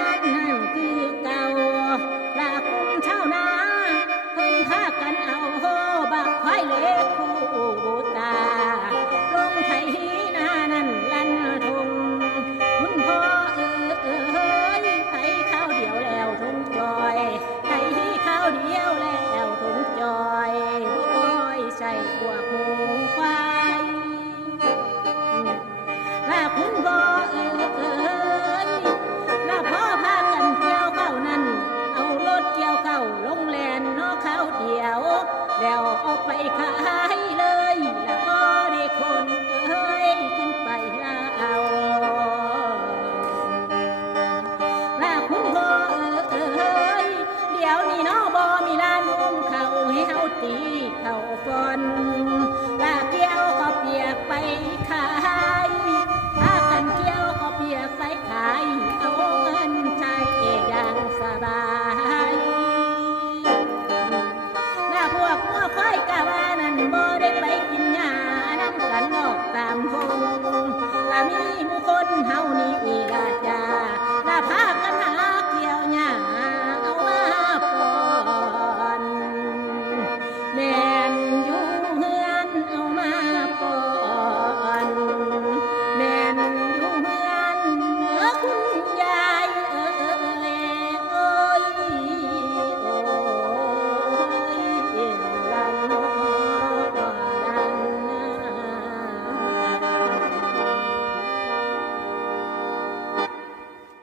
นั้นนั่นคือเก่าลากุ้งชาวนาเพิ่นพากันเอาโหบักควายเล็กคู่ตาลงไถนานั่นลั่นทงคุณพ่อยไถข้าวเดียวแล้วทงจอยไถข้าวเดียวแล้วทงจอยบ่ค่อยใส่พวกหมูควายลาคุณพ่อลาพ่อพากันเกี่ยวเข้านั่นเอารถเกี่ยวเข้าลงแลนเนาะข้าวเดียวแล้วเอาไปขาย